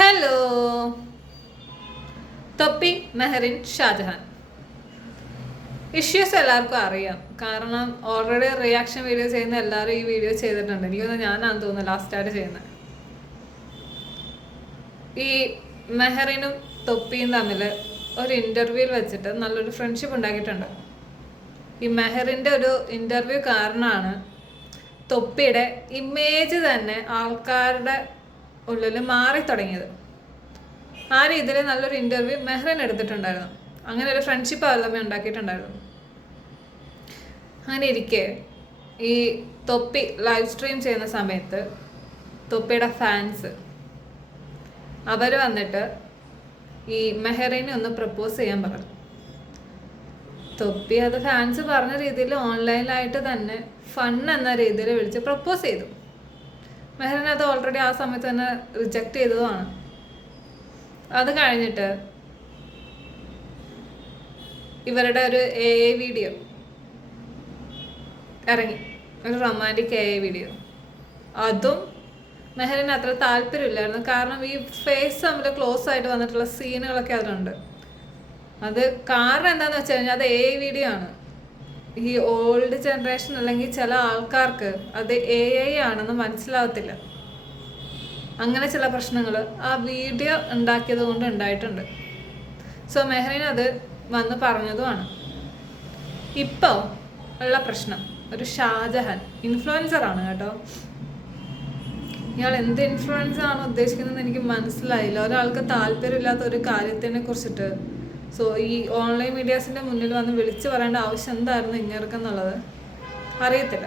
Hello തൊപ്പി Mehreen Shah Jahan issues എല്ലാവർക്കും അറിയാം. കാരണം ഓൾറെഡി റിയാക്ഷൻ വീഡിയോ ചെയ്യുന്ന എല്ലാവരും ഈ വീഡിയോ ചെയ്തിട്ടുണ്ട്. എനിക്കൊന്ന് ഞാനാണെന്ന് തോന്നുന്നു ലാസ്റ്റ് ആയിട്ട് ചെയ്യുന്നത് ഈ മെഹറിനും തൊപ്പിയും തമ്മിൽ ഒരു ഇന്റർവ്യൂവിൽ വെച്ചിട്ട് നല്ലൊരു ഫ്രണ്ട്ഷിപ്പ് ഉണ്ടാക്കിയിട്ടുണ്ട്. ഈ മെഹറിന്റെ ഒരു ഇന്റർവ്യൂ കാരണമാണ് തൊപ്പിയുടെ ഇമേജ് തന്നെ ആൾക്കാരുടെ ഉള്ളിൽ മാറി തുടങ്ങിയത്. ആ രീതിയിൽ നല്ലൊരു ഇന്റർവ്യൂ മെഹ്റൻ എടുത്തിട്ടുണ്ടായിരുന്നു. അങ്ങനെ ഒരു ഫ്രണ്ട്ഷിപ്പ് അവർ തമ്മിൽ ഉണ്ടാക്കിയിട്ടുണ്ടായിരുന്നു. അങ്ങനെ ഇരിക്കെ. ഈ തൊപ്പി ലൈവ് സ്ട്രീം ചെയ്യുന്ന സമയത്ത് തൊപ്പിയുടെ ഫാൻസ് അവർ വന്നിട്ട് ഈ മെഹറിനെ ഒന്ന് പ്രപ്പോസ് ചെയ്യാൻ പറഞ്ഞു. തൊപ്പി അത് ഫാൻസ് പറഞ്ഞ രീതിയിൽ ഓൺലൈനിലായിട്ട് തന്നെ ഫൺ എന്ന രീതിയിൽ വിളിച്ച് പ്രപ്പോസ് ചെയ്തു. മെഹറിൻ അത് ഓൾറെഡി ആ സമയത്ത് തന്നെ റിജക്റ്റ് ചെയ്തതുമാണ് അത് കഴിഞ്ഞിട്ട് ഇവരുടെ ഒരു എ ഐ വീഡിയോ ഇറങ്ങി. ഒരു റൊമാന്റിക് എ ഐ വീഡിയോ അതും മെഹറിന് അത്ര താല്പര്യമില്ലായിരുന്നു. കാരണം ഈ ഫേസ് തമ്മിൽ ക്ലോസ് ആയിട്ട് വന്നിട്ടുള്ള സീനുകളൊക്കെ അതിലുണ്ട്. അത് കാരണം എന്താണെന്ന് വെച്ച് കഴിഞ്ഞാൽ അത് എ വീഡിയോ ആണ്. ഈ ഓൾഡ് ജനറേഷൻ അല്ലെങ്കിൽ ചില ആൾക്കാർക്ക് അത് എ ഐ ആണെന്ന് മനസ്സിലാവത്തില്ല. അങ്ങനെ ചില പ്രശ്നങ്ങൾ ആ വീഡിയോ ഉണ്ടാക്കിയത് കൊണ്ട് ഉണ്ടായിട്ടുണ്ട്. സോ മെഹറിൻ അത് വന്ന് പറഞ്ഞതുമാണ്. ഇപ്പോൾ ഉള്ള പ്രശ്നം ഒരു ഷാജഹാൻ ഇൻഫ്ലുവൻസർ ആണ് കേട്ടോ. ഇയാൾ എന്ത് ഇൻഫ്ലുവൻസ് ആണ് ഉദ്ദേശിക്കുന്നത് എനിക്ക് മനസ്സിലായില്ല. ഒരാൾക്ക് താല്പര്യമില്ലാത്ത ഒരു കാര്യത്തിനെ കുറിച്ചിട്ട് സോ ഈ ഓൺലൈൻ മീഡിയാസിന്റെ മുന്നിൽ വന്ന് വിളിച്ചു പറയേണ്ട ആവശ്യം എന്തായിരുന്നു ഇങ്ങനെക്കുന്നുള്ളത് അറിയത്തില്ല.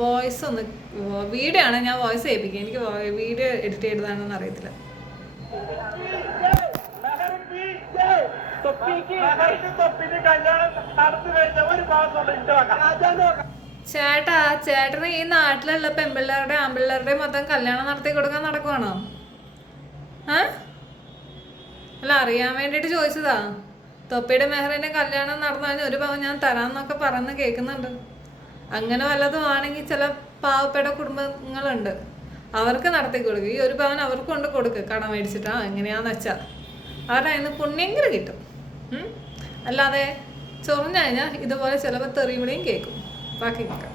വോയിസ് ഒന്ന് വീഡിയോ ആണ് ഞാൻ വോയിസ് ഏൽപ്പിക്കുക. എനിക്ക് വീഡിയോ എഡിറ്റ് ചെയ്തതാണെന്ന് അറിയത്തില്ല. ചേട്ടാ ചേട്ടന് ഈ നാട്ടിലുള്ള പെൺപിള്ളേരുടെ ആൺപിള്ളേരുടെ മൊത്തം കല്യാണം നടത്തി കൊടുക്കാൻ നടക്കുവാണോ? ആ? അല്ല അറിയാൻ വേണ്ടിയിട്ട് ചോദിച്ചതാ. തൊപ്പിയുടെ മെഹറിന്റെ കല്യാണം നടന്നാലും ഒരു പവൻ ഞാൻ തരാന്നൊക്കെ പറഞ്ഞ് കേൾക്കുന്നുണ്ട് അങ്ങനെ വല്ലതും ആണെങ്കിൽ ചില പാവപ്പെട്ട കുടുംബങ്ങളുണ്ട്. അവർക്ക് നടത്തി കൊടുക്കും. ഈ ഒരു പവൻ അവർക്ക് കൊണ്ട് കൊടുക്കുക കടം മേടിച്ചിട്ടാ. എങ്ങനെയാന്ന് വെച്ചാ. അവരുടെ അതിന് പുണ്യെങ്കിലും കിട്ടും. അല്ലാതെ ചൊറിഞ്ഞു കഴിഞ്ഞാൽ ഇതുപോലെ ചിലപ്പോൾ തെറിവിളിയും കേൾക്കും ബാക്കി കേൾക്കാം.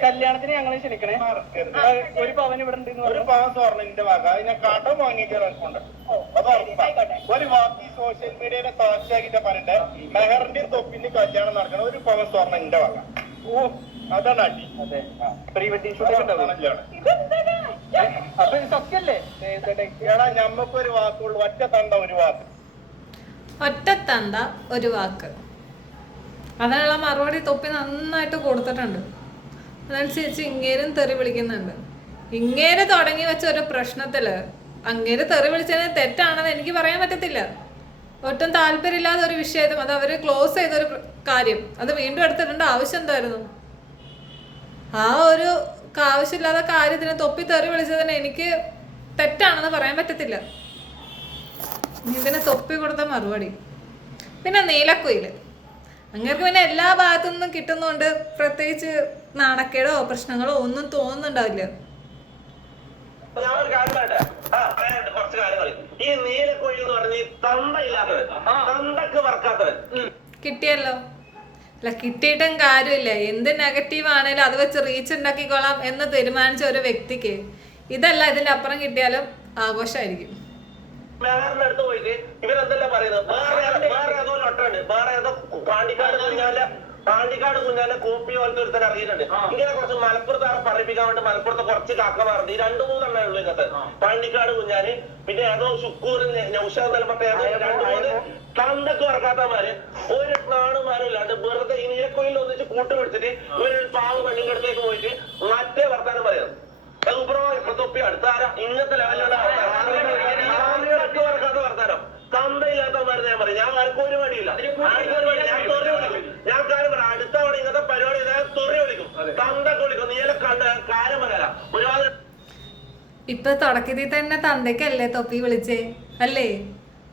കല്യാണത്തിന് ഞങ്ങളെ ക്ഷണിക്കണേ. ഒരു പവൻ ഇവിടെ ഉണ്ട് ഒരു പവൻ സ്വർണിന്റെ വക അതിനെ കടം വാങ്ങിയിട്ട്. ഒരു വാക്കി സോഷ്യൽ മീഡിയയിലെ സാക്ഷിയാക്കിട്ട് പറഞ്ഞിട്ട് മെഹറിന്റെ തൊപ്പിന്റെ കല്യാണം നടക്കണം ഒരു പവൻ സ്വർണിന്റെ വക ഓ. അതാണ് അടി. അതെ. പ്രീ വെഡിങ് ഷൂട്ട് ഉണ്ടാവും. അപ്പൊ ഞമ്മക്കൊരു വാക്കുള്ളൂ. ഒറ്റ തണ്ട ഒരു വാക്ക്. ഒറ്റത്തന്ത ഒരു വാക്ക്. അതിനുള്ള മറുപടി തൊപ്പി നന്നായിട്ട് കൊടുത്തിട്ടുണ്ട്. അതനുസരിച്ച് ഇങ്ങേരും തെറി വിളിക്കുന്നുണ്ട്. ഇങ്ങേരെ തുടങ്ങി വെച്ച ഒരു പ്രശ്നത്തിൽ അങ്ങേര് തെറി വിളിച്ചതിന് തെറ്റാണെന്ന് എനിക്ക് പറയാൻ പറ്റത്തില്ല. ഒട്ടും താല്പര്യമില്ലാത്ത ഒരു വിഷയത്തും അത് അവർ ക്ലോസ് ചെയ്തൊരു കാര്യം. അത് വീണ്ടും എടുത്തിട്ടുണ്ട് ആവശ്യം എന്തായിരുന്നു? ആ ഒരു ക- ആവശ്യമില്ലാത്ത കാര്യത്തിന് തൊപ്പി തെറി വിളിച്ചതിന് എനിക്ക് തെറ്റാണെന്ന് പറയാൻ പറ്റത്തില്ല. ഇതിന് തൊപ്പി കൊടുത്ത മറുപടി. പിന്നെ നീലക്കുയിൽ അങ്ങേർക്ക് പിന്നെ എല്ലാ ഭാഗത്തു നിന്നും കിട്ടുന്നതുകൊണ്ട് പ്രത്യേകിച്ച് നാണക്കേടോ പ്രശ്നങ്ങളോ ഒന്നും തോന്നുന്നുണ്ടാവില്ല. ഞാൻ ഒരു കാര്യം പറയട്ടെ? ആ പറയാനുണ്ട്. കുറച്ച് കാര്യങ്ങൾ ഈ നീലക്കോഴി എന്ന് പറഞ്ഞ ഈ തന്തയില്ലാത്തവൻ തന്തക്ക് പറക്കാത്തവൻ കിട്ടിയല്ലോ. അല്ല കിട്ടിയിട്ടും കാര്യമില്ല. എന്ത് നെഗറ്റീവ് ആണേലും അത് വെച്ച് റീച്ച് ഉണ്ടാക്കിക്കോളാം എന്ന് തീരുമാനിച്ച ഒരു വ്യക്തിക്ക് ഇതല്ല ഇതിന്റെ അപ്പുറം കിട്ടിയാലും ആഘോഷമായിരിക്കും. ഇവരെന്തല്ല പറയുന്നത്? വേറെ വേറെ ഏതോ ലൊട്ടുണ്ട് വേറെ ഏതോ പാണ്ടിക്കാട് പാണ്ടിക്കാട് കുഞ്ഞാലെ കോപ്പി പോലത്തെ ഒരുത്തൻ ഇറങ്ങിയിട്ടുണ്ട് ഇങ്ങനെ കുറച്ച് മലപ്പുറത്ത് ആളെ പറയിപ്പിക്കാൻ വേണ്ടി മലപ്പുറത്ത് കുറച്ച് കാക്കമാറുണ്ട് ഈ രണ്ടു മൂന്നെണ്ണേ ഉള്ളൂ ഇന്നത്തെ പാണ്ടിക്കാട് കുഞ്ഞാൽ പിന്നെ ഏതോ ശുക്കൂർ നൗഷാദ് നൽപട്ട ഏതോ രണ്ടു മൂന്ന് തന്തക്ക് ഇറക്കാത്തമാര് ഒരു നാണുമാരും ഇല്ലാണ്ട് വെറുതെ ഈ നീലക്കൊയിൽ ഒന്നിച്ച് കൂട്ടുപിടിച്ചിട്ട് ഒരു പാവ പെണ്ണിന്റെ പോയിട്ട് മറ്റേ വർത്താനം പറയാം ബ്രോ ഇപ്പൊ തൊപ്പി അടുത്താരാ ഇന്നത്തെ ലെവലിലുള്ള വർത്താനം തന്തയില്ലാത്തവന്മാരെ ഞാൻ പറയും ഞാൻ ആർക്കും ഒരു പണിയില്ല ആർക്കും ഒരു ഞാൻ തൊറി വിളിക്കും ഞാൻ കാര്യം പറയാം അടുത്ത തവണ ഇങ്ങനത്തെ പരിപാടി ചെയ്താൽ തൊറി വിളിക്കും തന്തൊക്കെ വിളിക്കും നീല കണ്ട കാര്യം പറയാല ഇപ്പൊ തുടക്കത്തിൽ തന്നെ തന്തയ്ക്കല്ലേ തൊപ്പി വിളിച്ചേ? അല്ലേ?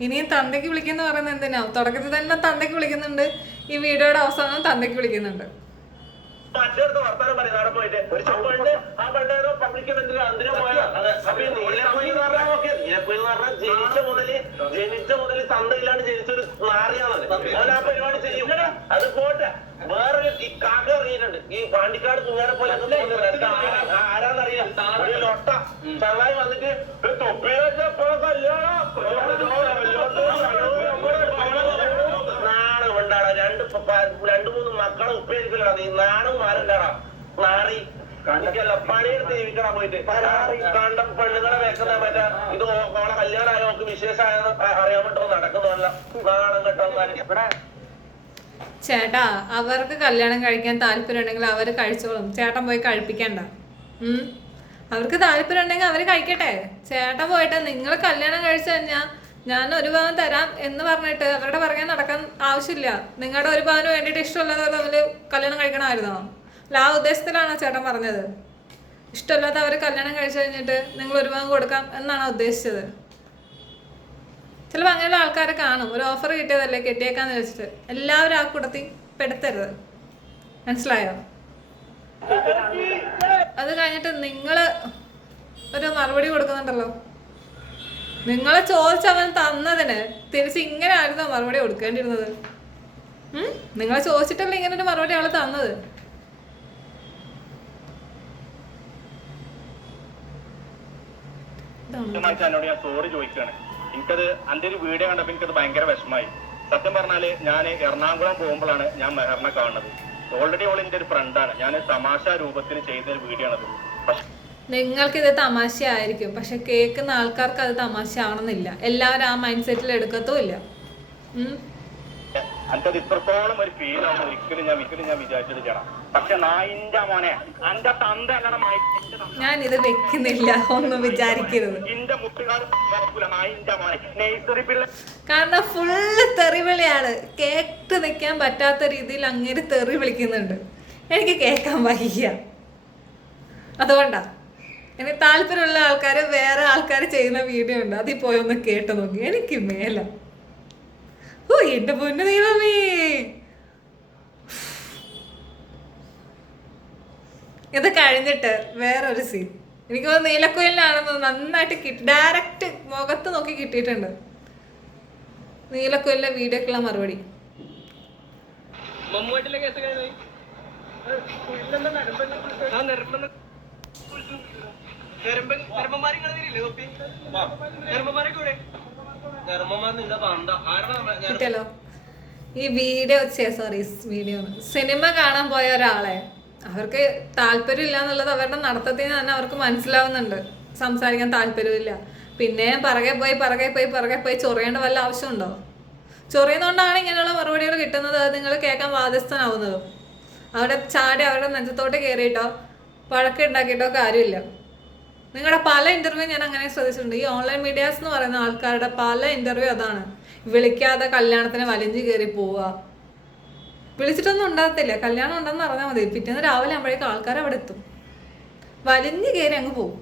ഇനിയും തന്തയ്ക്ക് വിളിക്കുന്ന പറയുന്നത് എന്തിനാ? തുടക്കത്തിൽ തന്നെ തന്തയ്ക്ക് വിളിക്കുന്നുണ്ട്. ഈ വീഡിയോയുടെ അവസാനം തന്തയ്ക്ക് വിളിക്കുന്നുണ്ട്. ജനിച്ച മുതൽ ജനിച്ച മുതൽ ജനിച്ചൊരു നാറിയാണത്. അവൻ ആ പരിപാടി ചെയ്യും. അത് പോട്ടെ. വേറൊരു ഈ കാക്ക ഇറങ്ങിയിട്ടുണ്ട്. ഈ പാണ്ടിക്കാട് കുഞ്ഞാനെ പോലെ ഉപ്പേരിക്കലാണ് നീ നാണും മാരണ്ടാടാ നാറി. കാണിക്കല്ല പണിയെടുത്ത് ജീവിക്കണം പോയിട്ട്. കണ്ട പെണ്ണുങ്ങളെ വെക്കുന്ന മറ്റേ ഇത് ഓളെ കല്യാണമായോ ഓക്ക് വിശേഷമായെന്ന് അറിയാൻ പറ്റുമോ? നടക്കുന്നതല്ല. നാണം കെട്ടോ ചേട്ടാ അവർക്ക് കല്യാണം കഴിക്കാൻ താല്പര്യം ഉണ്ടെങ്കിൽ അവർ കഴിച്ചോളും. ചേട്ടൻ പോയി കഴിപ്പിക്കണ്ട. അവർക്ക് താല്പര്യം ഉണ്ടെങ്കിൽ അവർ കഴിക്കട്ടെ. ചേട്ടൻ പോയിട്ട് നിങ്ങൾ കല്യാണം കഴിച്ചു കഴിഞ്ഞാൽ ഞാൻ ഒരു ഭാഗം തരാം എന്ന് പറഞ്ഞിട്ട് അവരുടെ പറയാൻ നടക്കാൻ ആവശ്യമില്ല. നിങ്ങളുടെ ഒരു ഭാഗന് വേണ്ടിയിട്ട് ഇഷ്ടമില്ലാത്തവർ തമ്മിൽ കല്യാണം കഴിക്കണമായിരുന്നോ? അല്ല ആ ഉദ്ദേശത്തിലാണോ ചേട്ടൻ പറഞ്ഞത്? ഇഷ്ടമല്ലാത്ത അവർ കല്യാണം കഴിച്ചു കഴിഞ്ഞിട്ട് നിങ്ങൾ ഒരു ഭാഗം കൊടുക്കാം എന്നാണോ ഉദ്ദേശിച്ചത്? ചിലപ്പോൾ അങ്ങനെയുള്ള ആൾക്കാരെ കാണും. ഒരു ഓഫർ കിട്ടിയതല്ലേ കെട്ടിയേക്കാന്ന് വെച്ചിട്ട് എല്ലാവരും ആ കൂട്ടത്തിൽ പെടുത്തരുത്. മനസ്സിലായോ? അത് കഴിഞ്ഞിട്ട് നിങ്ങൾ ഒരു മറുപടി കൊടുക്കുന്നുണ്ടല്ലോ. നിങ്ങൾ ചോദിച്ചവൻ തന്നതിന് തിരിച്ച് ഇങ്ങനെ ആയിരുന്നു മറുപടി കൊടുക്കേണ്ടിരുന്നത് നിങ്ങളെ ചോദിച്ചിട്ടല്ലേ ഇങ്ങനെ ഒരു മറുപടി അവൾ തന്നത്? ഞാൻ എനിക്കത് അന്റെ ഒരു വീഡിയോ കണ്ടപ്പോ എനിക്കത് വിഷമായി സത്യം പറഞ്ഞാൽ ഞാൻ എറണാകുളം പോകുമ്പോഴാണ് ഞാൻ മെഹറിനെ കാണുന്നത്. ഓൾറെഡി ഓൾ എന്റെ ഒരു ഫ്രണ്ടാണ് ഞാൻ തമാശ രൂപത്തിന് ചെയ്ത ഒരു വീഡിയോ ആണത്. പക്ഷെ നിങ്ങൾക്കിത് തമാശയായിരിക്കും. പക്ഷെ കേൾക്കുന്ന ആൾക്കാർക്ക് അത് തമാശ ആവണമെന്നില്ല എല്ലാവരും ആ മൈൻഡ് സെറ്റിൽ എടുക്കത്തുമില്ല ഇല്ല. എനിക്കത് ഇത്രത്തോളം ഒരു ഫീൽ ആണ് ഒരിക്കലും ഞാൻ ഒരിക്കലും ഞാൻ വിചാരിച്ചിട്ടില്ല പക്ഷെ നായിന്റെ മോനെ അന്റെ തന്ത അല്ലട ഞാൻ ഇത് വെക്കുന്നില്ല. ഒന്നും വിചാരിക്കരുത്. കാരണം ഫുള്ള് തെറിവിളിയാണ്. കേട്ട് നിൽക്കാൻ പറ്റാത്ത രീതിയിൽ അങ്ങനെ തെറി വിളിക്കുന്നുണ്ട്. എനിക്ക് കേൾക്കാൻ വയ്യ. അതുകൊണ്ടാ. ഇനി താല്പര്യമുള്ള ആൾക്കാർ വേറെ ആൾക്കാർ ചെയ്യുന്ന വീഡിയോ ഉണ്ട്. അതിൽ പോയി ഒന്ന് കേട്ട് നോക്കി. എനിക്ക് മേല. ഓ എന്റെ പൊന്നു ദൈവമേ. ഇത് കഴിഞ്ഞിട്ട് വേറൊരു സീൻ എനിക്ക് തോന്നുന്നു നീലക്കുയിലാണെന്ന് നന്നായിട്ട് കിട്ടി ഡയറക്റ്റ് മുഖത്ത് നോക്കി കിട്ടിയിട്ടുണ്ട്. നീലക്കുയിലെ വീഡിയോക്കുള്ള മറുപടി. കേസ് കഴിഞ്ഞു ആ നെരമ്പ് നെരമ്പ് നെരമ്പന്മാരെ നിങ്ങൾ തിരിയില്ലേ തൊപ്പി നെരമ്പന്മാരെ കൂടെ നെരമ്പന്മാർ നിന്റെ തന്ത ഈ വീഡിയോ സോറി വീഡിയോ സിനിമ കാണാൻ പോയ ഒരാളെ അവർക്ക് താല്പര്യമില്ല എന്നുള്ളത് അവരുടെ നടത്തത്തിൽ നിന്ന് തന്നെ അവർക്ക് മനസ്സിലാവുന്നുണ്ട്. സംസാരിക്കാൻ താല്പര്യമില്ല. പിന്നെ പറകെ പോയി പറകെ പോയി പറകെ പോയി ചൊറിയേണ്ട വല്ല ആവശ്യമുണ്ടോ? ചൊറിയുന്നതുകൊണ്ടാണ് ഇങ്ങനെയുള്ള മറുപടികൾ കിട്ടുന്നത്. അത് നിങ്ങൾ കേൾക്കാൻ ബാധ്യസ്ഥനാവുന്നതും. അവിടെ ചാടി അവരുടെ നെഞ്ചത്തോട്ട് കയറിയിട്ടോ വഴക്കുണ്ടാക്കിയിട്ടോ കാര്യമില്ല. നിങ്ങളുടെ പല ഇന്റർവ്യൂ ഞാൻ അങ്ങനെ ശ്രദ്ധിച്ചിട്ടുണ്ട്. ഈ ഓൺലൈൻ മീഡിയാസ് എന്ന് പറയുന്ന ആൾക്കാരുടെ പല ഇന്റർവ്യൂ അതാണ്. വിളിക്കാതെ കല്യാണത്തിന് വലിഞ്ഞു കയറി പോവുക വിളിച്ചിട്ടൊന്നും ഉണ്ടാകത്തില്ല. കല്യാണം ഉണ്ടെന്ന് അറിഞ്ഞാൽ മതി. പിറ്റേന്ന് രാവിലെ ആകുമ്പോഴേക്കും ആൾക്കാർ അവിടെ എത്തും. വലിഞ്ഞു കയറി അങ്ങ് പോകും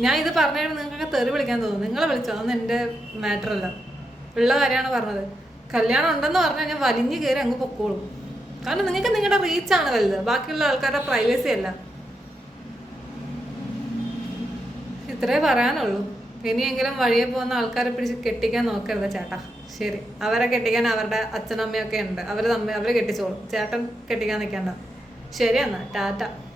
ഞാൻ ഇത് പറഞ്ഞാൽ നിങ്ങൾക്ക് തെറി വിളിക്കാൻ തോന്നും നിങ്ങളെ വിളിച്ചോ? അതൊന്നും എന്റെ മാറ്റർ അല്ല. ഉള്ള കാര്യമാണ് പറഞ്ഞത്. കല്യാണം ഉണ്ടെന്ന് പറഞ്ഞാൽ ഞാൻ വലിഞ്ഞു കയറി അങ്ങ് പൊക്കോളും. കാരണം നിങ്ങൾക്ക് നിങ്ങളുടെ റീച്ചാണ് വലുത്. ബാക്കിയുള്ള ആൾക്കാരുടെ പ്രൈവസി അല്ല. ഇത്രേ പറയാനുള്ളൂ. ഇനിയെങ്കിലും വഴിയെ പോകുന്ന ആൾക്കാരെ പിടിച്ച് കെട്ടിക്കാൻ നോക്കരുത് ചേട്ടാ. ശരി. അവരെ കെട്ടിക്കാൻ അവരുടെ അച്ഛനമ്മയൊക്കെ ഉണ്ട്. അവർ തമ്മിൽ അവർ കെട്ടിച്ചോളും. ചേട്ടൻ കെട്ടിക്കാൻ നിൽക്കേണ്ട. ശരി എന്നാ. ടാറ്റ.